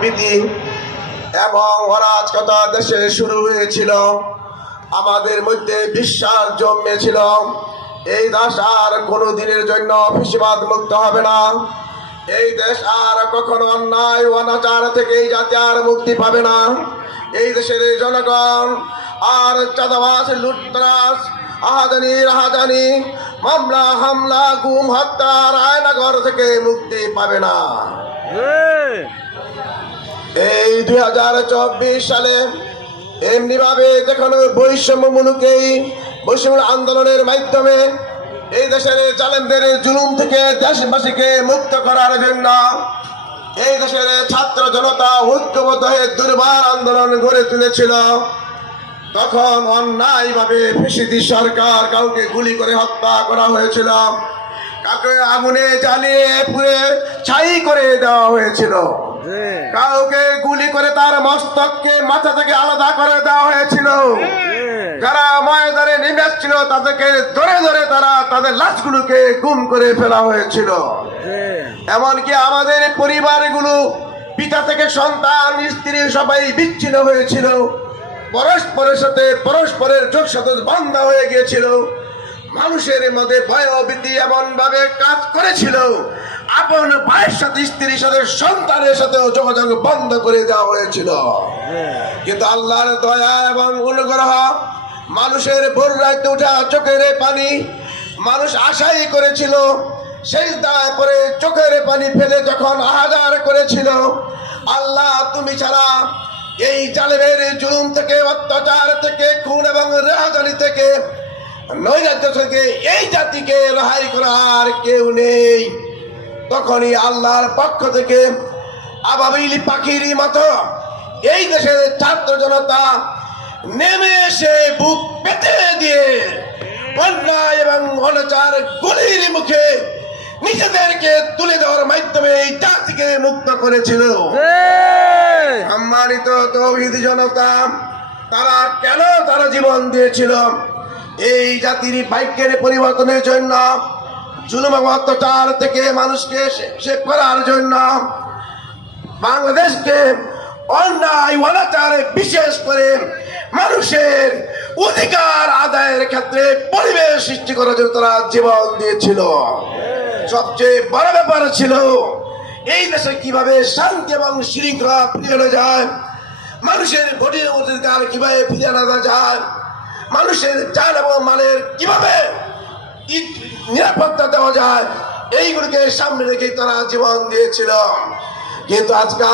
ভীতি এবং অরাজকতা দেশে শুরু হয়েছিল। আমাদের মধ্যে বিশ্বাস জন্মেছিল এই দেশ আর কোনো দিনের জন্য ফ্যাসিবাদ মুক্ত হবে না। এই দেশ আর কখনো অন্যায় অনাচার থেকে এই জাতি আর মুক্তি পাবে না। এই দেশের জনগণ আর চাঁদাবাজ লুটতরাজ আহাজানি রাহাজানি মামলা হামলা গুম হত্যা রায়নগর থেকে মুক্তি পাবে না। এই 2024 সালে এমনি ভাবে যখন বৈষম্য আন্দোলনের মাধ্যমে এই দেশের জালেমদের জুলুম থেকে দেশবাসীকে মুক্ত করার জন্য এই দেশের ছাত্র জনতা ঐক্যবদ্ধ হয়ে দুর্বার আন্দোলন গড়ে তুলেছিল, তখন অন্যায়ভাবে ফ্যাসিস্ট সরকার কাউকে গুলি করে হত্যা করা হয়েছিল, কাউকে আগুনে জ্বালিয়ে পুড়ে ছাই করে দেওয়া হয়েছিল, কাউকে গুলি করে তার মস্তককে মাথা থেকে আলাদা করে দেওয়া হয়েছিল। যারা ময়দানে নেমেছিল তাদেরকে ধরে ধরে তারা তাদের লাশগুলোকে গুম করে ফেলা হয়েছিল। এমনকি আমাদের পরিবারগুলো পিতা থেকে সন্তান স্ত্রী সবাই বিচ্ছিন্ন হয়েছিল, পরস্পরের সাথে পরস্পরের যোগসাথে বন্ধ হয়ে গিয়েছিল। মানুষের মধ্যে ভয় ভীতি এমন ভাবে কাজ করেছিল, আপন ভাইয়ের সাথে স্ত্রীর সাথে সন্তানের সাথেও যোগাযোগ বন্ধ করে দেওয়া হয়েছিল। কিন্তু আল্লাহর দয়া এবং অনুগ্রহ, মানুষের ভোর রাতে উঠা চোখের পানি মানুষ আশাই করেছিল, সেই দায় করে চোখের পানি ফেলে যখন আহাজার করেছিল, আল্লাহ তুমি ছাড়া এই জালেমের জুলুম থেকে, অত্যাচার থেকে, খুন এবং রাহাজানি থেকে, নৈরাজ্য থেকে এই জাতিকে রেহাই করার কেউ নেই। তখনই আল্লাহর পক্ষ থেকে আবাবিল পাখির মতো এই দেশের ছাত্র জনতা নেমে এসে বুক পেতে দিয়ে অন্যায় এবং অনাচার গুলির মুখে নিজেদেরকে তুলে দেওয়ার মাধ্যমে এই জাতিকে মুক্ত করেছিল। সম্মানিত তৌহিদি জনতা, তারা কেন তারা জীবন দিয়েছিল? এই জাতির ভাগ্যের পরিবর্তনের জন্য, জুলুম এবং অত্যাচার থেকে মানুষকে শেষ করার জন্য, বাংলাদেশকে অন্যায় অনাচারে বিশেষ করে মানুষের অধিকার আদায়ের ক্ষেত্রে পরিবেশ সৃষ্টি করার জন্য তারা জীবন দিয়েছিল। সবচেয়ে বড় ব্যাপার ছিল এই দেশে কিভাবে শান্তি এবং শৃঙ্খলা ফিরিয়ে আনা যায়, মানুষের ভোটের অধিকার কিভাবে ফিরিয়ে আনা যায়, মানুষের জান এবং মালের কিভাবে নিরাপত্তা দেওয়া যায়, এইগুলোকে সামনে রেখে তারা জীবন দিয়েছিল। কিন্তু আজকে